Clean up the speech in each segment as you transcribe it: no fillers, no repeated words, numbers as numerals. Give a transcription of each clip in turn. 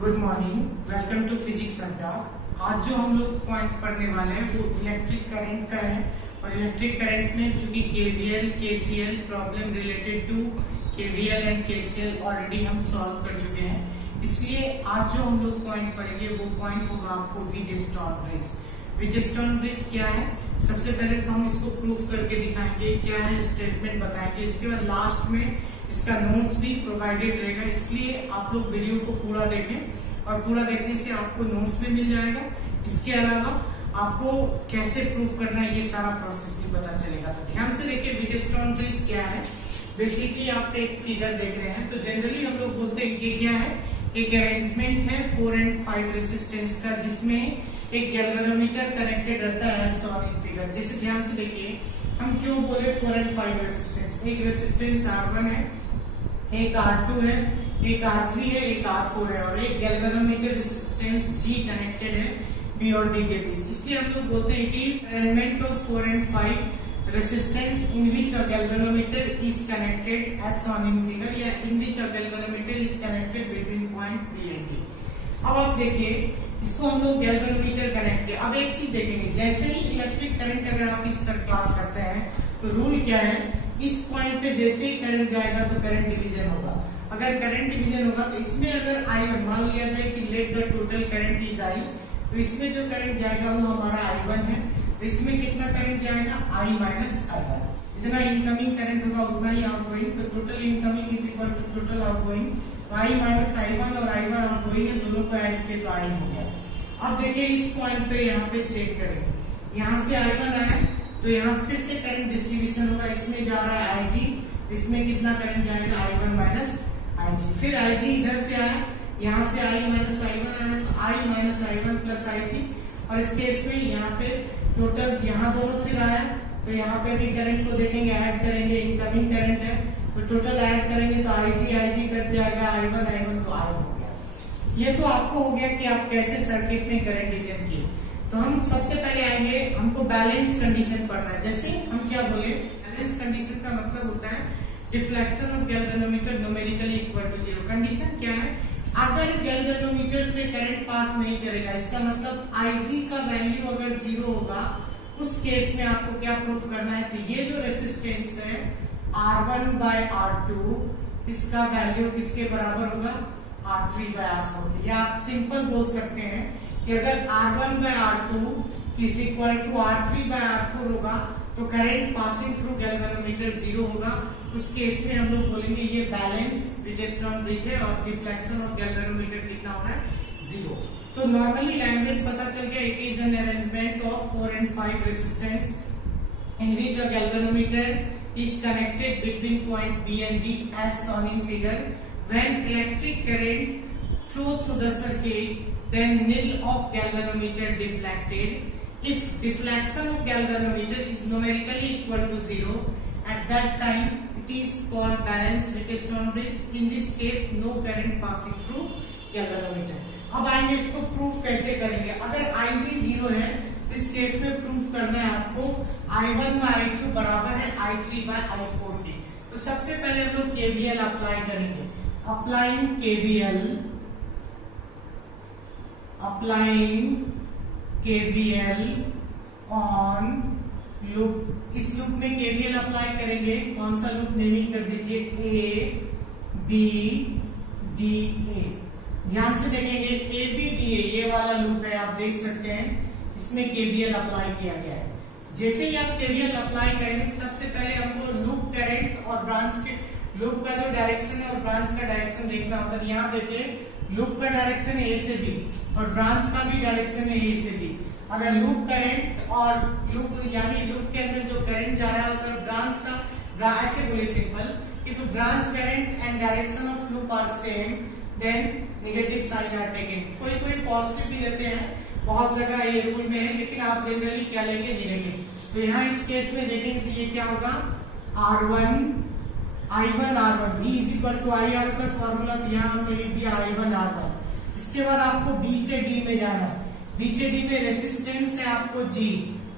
Good morning, welcome to physics अड्डा। आज जो हम लोग पॉइंट पढ़ने वाले हैं वो इलेक्ट्रिक करंट का है और इलेक्ट्रिक करंट में चूंकि KVL KCL problem related to KVL and KCL already हम सॉल्व कर चुके हैं, इसलिए आज जो हम लोग पॉइंट पढ़ेंगे वो पॉइंट होगा आपको व्हीटस्टोन ब्रिज। व्हीटस्टोन ब्रिज क्या है, सबसे पहले तो हम इसको प्रूफ करके दिखाएंगे, क्या है स्टेटमेंट बताएंगे, इसके बाद लास्ट में इसका नोट्स भी प्रोवाइडेड रहेगा, इसलिए आप लोग वीडियो को पूरा देखें और पूरा देखने से आपको नोट्स भी मिल जाएगा। इसके अलावा आपको कैसे प्रूफ करना है ये सारा प्रोसेस भी पता चलेगा। तो ध्यान से देखिए व्हीटस्टोन ब्रिज क्या है। बेसिकली आप एक फिगर देख रहे हैं, तो जनरली हम लोग बोलते हैं कि क्या है, एक अरेंजमेंट है 4 and 5 रेसिस्टेंस का, जिसमें एक गैल्वेनोमीटर कनेक्टेड रहता है सॉलिड फिगर। जैसे ध्यान से देखिए हम क्यों बोले 4 and 5 रेसिस्टेंस, एक रेसिस्टेंस R1 है, एक R2 है, एक R3 है, एक R4 है और एक गैल्वेनोमीटर रेसिस्टेंस G कनेक्टेड है B और D के बीच। इसलिए हम लोग बोलते हैं it is arrangement of 4 and 5 resistance in which a galvanometer is connected as shown in figure, या in which a galvanometer is connected between point B and D। अब आप देखिए इसको हम लोग गैल्वेनोमीटर कनेक्ट किया। अब एक चीज देखेंगे, जैसे ही इलेक्ट्रिक करंट अगर आप इस सर पास करते हैं तो रूल क्या है, इस पॉइंट पे जैसे ही करंट जाएगा तो करंट डिवीजन होगा। अगर करंट डिवीजन होगा तो इसमें अगर I1 मान लिया जाए कि let the total current is I, तो इसमें जो करंट जाएगा वो हमारा I1 है, तो इसमें कितना करंट जाएगा I माइनस I1। जितना इनकमिंग करंट होगा उतना ही आउटगोइंग, तो total incoming is equal to total outgoing. I minus I1 और I1 आउटगोइंग है, दोनों को ऐड किए तो I हो गया। अब देखिए इस पॉइंट पे यहाँ पे चेक करेंगे, यहाँ से I1 आया तो यहाँ फिर से करंट डिस्ट्रीब्यूशन होगा, इसमें जा रहा है IG, इसमें कितना करंट जाएगा I1 माइनस IG। फिर IG इधर से आया, यहाँ से I माइनस I1 आया तो I minus I1 plus IG, और इस केस में यहाँ पे टोटल यहाँ दोनों फिर आया तो यहाँ पे भी करंट को देखेंगे, ऐड करेंगे, इनकमिंग करंट है तो टोटल ऐड करेंगे तो IG कट जाएगा, I1 तो I हो गया। ये तो आपको हो गया कि आप कैसे सर्किट में करंट डिटेक्ट किए। तो हम सबसे पहले आएंगे, हमको बैलेंस कंडीशन पढ़ना है। जैसे हम क्या बोले, बैलेंस कंडीशन का मतलब होता है deflection of galvanometer numerically equal to 0। Condition क्या है, अगर गैल्वेनोमीटर से करंट पास नहीं करेगा, इसका मतलब IG का वैल्यू अगर 0 होगा, उस केस में आपको क्या प्रूफ करना है, तो ये जो रेसिस्टेंस है R1 बाय R2, इसका वैल्यू किसके बराबर होगा, R3 बाय R4। या आप सिंपल बोल सकते हैं कि अगर R1 by R2 is equal to R3 by R4 होगा तो करंट पासिंग थ्रू गैल्वेनोमीटर 0 होगा। उस केस में हम लोग बोलेंगे ये बैलेंस व्हीटस्टोन ब्रिज है और डिफ्लेक्शन ऑफ गैल्वेनोमीटर कितना हो रहा है, 0। तो नॉर्मली लैंग्वेज पता चल गया, it is an arrangement of 4 and 5 resistance in which a galvanometer is connected between point B and D as shown in figure. When electric current flow through the circuit, then nil of galvanometer deflected. If deflection of galvanometer is numerically equal to 0, at that time it is called balanced Wheatstone bridge. In this case, no current passing through galvanometer. अब आएंगे इसको proof कैसे करेंगे। अगर IG 0 है इस case में proof करना है आपको I1 बाय I2 बराबर है I3 बाय I4 के। तो सबसे पहले हम लोग KVL अप्लाई करेंगे। Applying KVL on loop. इस लूप में KVL अप्लाई करेंगे, कौन सा लूप नेमिंग कर दीजिए, A B D A। ध्यान से देखेंगे A B D A ये वाला लूप है, आप देख सकते हैं इसमें KVL अप्लाई किया गया है। जैसे ही आप KVL अप्लाई करेंगे, सबसे पहले हमको लूप करंट और ब्रांच के लूप का जो डायरेक्शन है और ब्रांच का डायरेक्शन देखना होता है। यहाँ देखिए लूप का डायरेक्शन है A से B और ब्रांच का भी डायरेक्शन है A से B। अगर लूप करंट और लूप यानी लूप के अंदर जो करंट जा रहा है अगर ब्रांच का, ऐसे बोले simple, if branch current and direction of loop are same then negative sign are taken. कोई कोई पॉजिटिव भी लेते हैं, बहुत जगह ये रूल में है, लेकिन आप जनरली क्या लेंगे, नेगेटिव। तो यहाँ इस केस में देखेंगे तो ये क्या होगा, I1 R1 V is equal to I आ रहा था फॉर्मूला, तो यहाँ हमने लिख दिया I1 R1। इसके बाद आपको B से D में जाना है। B से D में रेसिस्टेंस है आपको G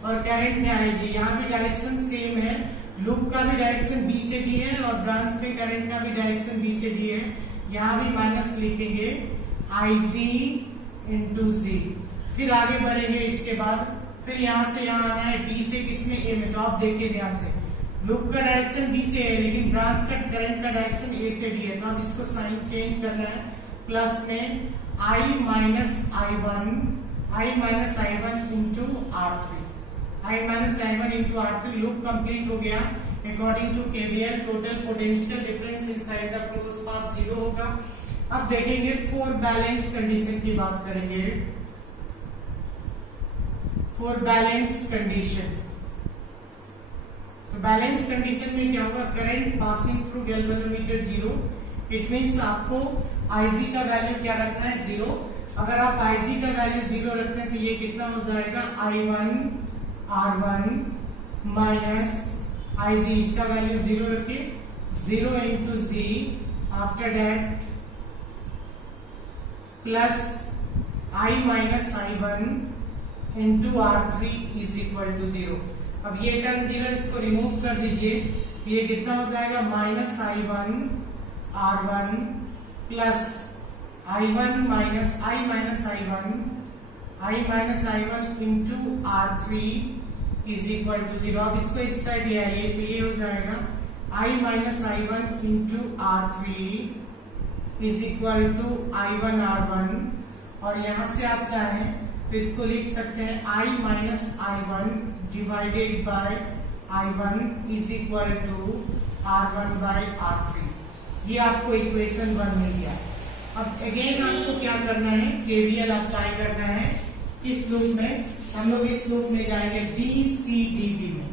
और करंट है IG। यहाँ भी डायरेक्शन सेम है, लूप का भी डायरेक्शन B से D है और ब्रांच में करंट का भी डायरेक्शन B से D है। यहाँ भी माइनस लिखेंगे Ig इंटू जी। फिर आगे बढ़ेंगे इसके बाद, फिर यहां से यहां आना है डी से किसमें, ए में। तो आप देखिए ध्यान से, लूप का डायरेक्शन बी से है लेकिन ब्रांच का करंट का डायरेक्शन ए से डी है। तो अब इसको साइन चेंज करना है, प्लस में I minus I one into R3, I minus I one into R3। Loop complete हो गया। According to KVL total potential difference inside the close path 0 होगा। अब देखेंगे फॉर बैलेंस कंडीशन की बात करेंगे। फॉर बैलेंस कंडीशन, तो बैलेंस कंडीशन में क्या होगा, current passing through galvanometer 0। It means आपको Ig का वैल्यू क्या रखना है, 0। अगर आप Ig का वैल्यू 0 रखते हैं तो ये कितना हो जाएगा, I1 R1 माइनस Ig, इसका वैल्यू 0 रखिए, 0 into G, after that plus I minus I1 into R3 is equal to 0। अब ये टर्म 0 इसको रिमूव कर दीजिए, ये कितना हो जाएगा, minus I1 R1 plus I1 minus I minus I1 into R3 is equal to 0। अब इसको इस साइड ले आइए तो ये हो जाएगा I minus I1 into R3 is equal to I1 R1। और यहां से आप चाहें तो इसको लिख सकते हैं I minus I1 divided by I1 is equal to R1 by R3। ये आपको इक्वेशन 1 मिल गया। अब अगेन आपको क्या करना है, KVL अप्लाई करना है इस लूप में। हम लोग इस लूप में जाएंगे BCDB में,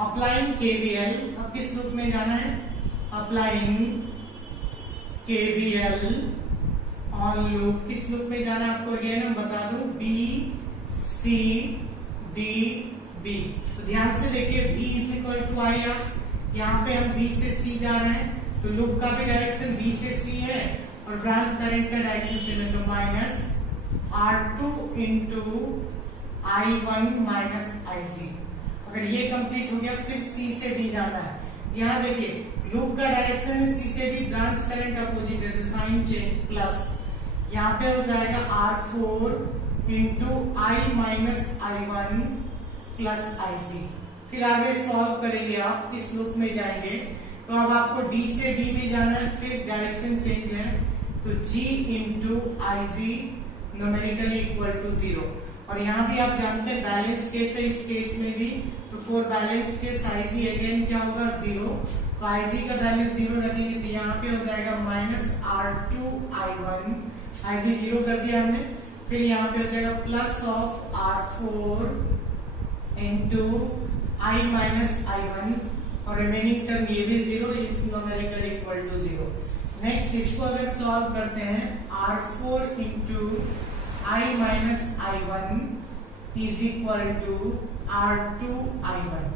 अप्लाइंग KVL। अब किस लूप में जाना है, अप्लाइंग KVL ऑन लूप। किस लूप में जाना है आपको अगेन हम बता दूं, BCDB। तो ध्यान से देखिए, B is equal to I R, यहाँ पे हम B से C जा रहे हैं तो लूप का भी डायरेक्शन B से C है और ब्रांच करंट का डायरेक्शन से तो minus R2 into I1 minus Ig। अगर ये कंप्लीट हो गया फिर C से D जाना है। यहाँ देखिए लूप का डायरेक्शन है C से D, ब्रांच करंट अपोजिट है तो साइन चेंज, प्लस यहाँ पे हो जाएगा R4 into I minus I1 plus Ig। फिर आगे सॉल्व करेंगे आप, इस लूप में जाएंगे तो अब आपको D से D में जाना है, फिर डायरेक्शन चेंज है तो G into Ig numerically equal to 0। और यहाँ भी आप जानते हैं बैलेंस केस है इस केस में भी, तो for balance case Ig again क्या होगा, 0। तो Ig का वैल्यू 0 रखेंगे तो यहाँ पे हो जाएगा माइनस R2 I1, Ig 0 कर दिया हमने। फिर यहाँ पे हो जाएगा plus of R4 into I minus I1 और रिमेनिंग टर्म ये भी 0 is numerical equal to 0। Next इसको अगर सॉल्व करते हैं, R4 into I minus I1 is equal to R2 I1।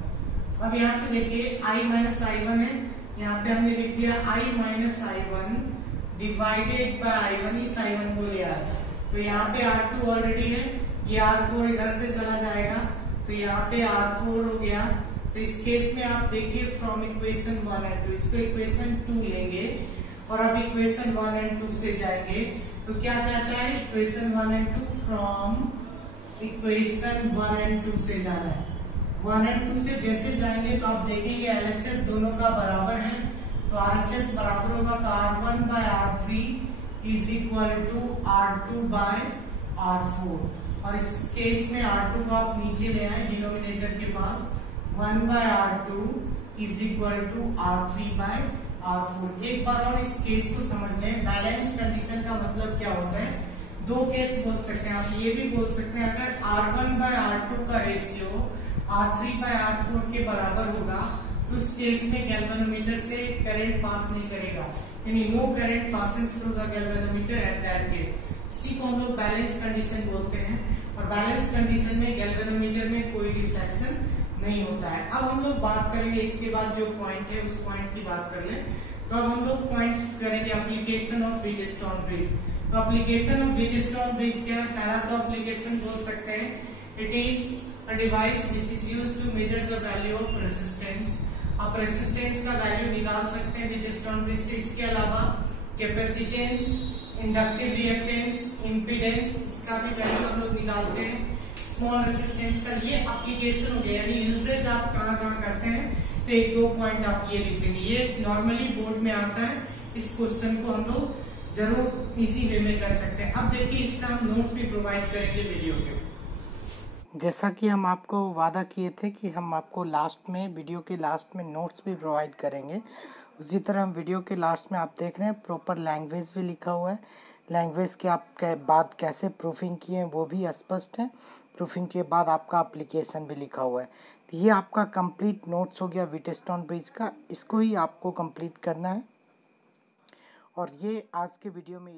अब यहाँ से देखिए I माइनस I1 है, यहाँ पे हमने लिख दिया I minus I1 divided by I1, इस I1 को ले आया तो यहाँ पे R2 ऑलरेडी है, ये R4 इधर से चला जाएगा तो यहाँ पे R4 हो गया। तो इस केस में आप देखिए फ्रॉम इक्वेशन 1 एंड 2, इसको इक्वेशन 2 लेंगे और अब इक्वेशन 1 एंड 2 से जाएंगे तो क्या कहता है, equation 1 and 2 from equation 1 and 2 से जाना है। 1 एंड 2 से जैसे जाएंगे तो आप देखेंगे LHS दोनों का बराबर है तो RHS बराबर होगा तो R1 by R3 is equal to R2 by R4। और इस केस में R2 को आप नीचे ले आए डिनोमिनेटर के पास, 1 by R2 is equal to R3 by R4। एक बार और इस केस को समझ लें, बैलेंस कंडीशन का मतलब क्या होता है, दो केस बोल सकते हैं आप। ये भी बोल सकते हैं अगर R1 बाय R2 का रेशियो R3 बाय R4 के बराबर होगा तो इस केस में गैल्वेनोमीटर से करंट पास नहीं करेगा, यानी no current passing through the galvanometer at that case. इसी को हम लोग बैलेंस कंडीशन बोलते हैं और बैलेंस कंडीशन में गैल्वेनोमीटर में कोई डिफ्लेक्शन नहीं होता है। अब हम लोग बात करेंगे इसके बाद जो पॉइंट है उस पॉइंट की बात कर लें तो अब हम लोग पॉइंट करेंगे एप्लीकेशन ऑफ ब्रिजस्टोन ब्रिज। तो एप्लीकेशन ऑफ ब्रिजस्टोन ब्रिज क्या है, पहला तो एप्लीकेशन बोल सकते हैं, it is a device which is used to measure the value of resistance. आप रेजिस्टेंस का वैल्यू निकाल सकते हैं ब्रिजस्टोन ब्रिज से। इसके अलावा कैपेसिटेंस, इंडक्टिव रिएक्टेंस, इम्पीडेंस, इसका भी वैल्यू हम लोग निकालते हैं। स्मॉल रेजिस्टेंस का ये एप्लीकेशन हो गया, यानी यूजेज आप कहाँ कहाँ करते हैं, तो एक दो पॉइंट आप ये लिख देंगे। ये नॉर्मली बोर्ड में आता है, इस क्वेश्चन को हम लोग जरूर इसी वे में कर सकते हैं। अब देखिए इसका हम नोट्स भी प्रोवाइड करेंगे वीडियो के। जैसा कि हम आपको वादा किए थे कि हम आपको लास्ट में, वीडियो के लास्ट में नोट्स भी प्रोवाइड करेंगे, उसी तरह हम वीडियो के लास्ट में आप देख रहे हैं प्रॉपर लैंग्वेज भी लिखा हुआ है। लैंग्वेज के आप बाद कैसे प्रूफिंग किए हैं वो भी स्पष्ट है। प्रूफिंग के बाद आपका एप्लीकेशन भी लिखा हुआ है। तो ये आपका कंप्लीट नोट्स हो गया व्हीटस्टोन ब्रिज का, इसको ही आपको कंप्लीट करना है। और ये आज के वीडियो में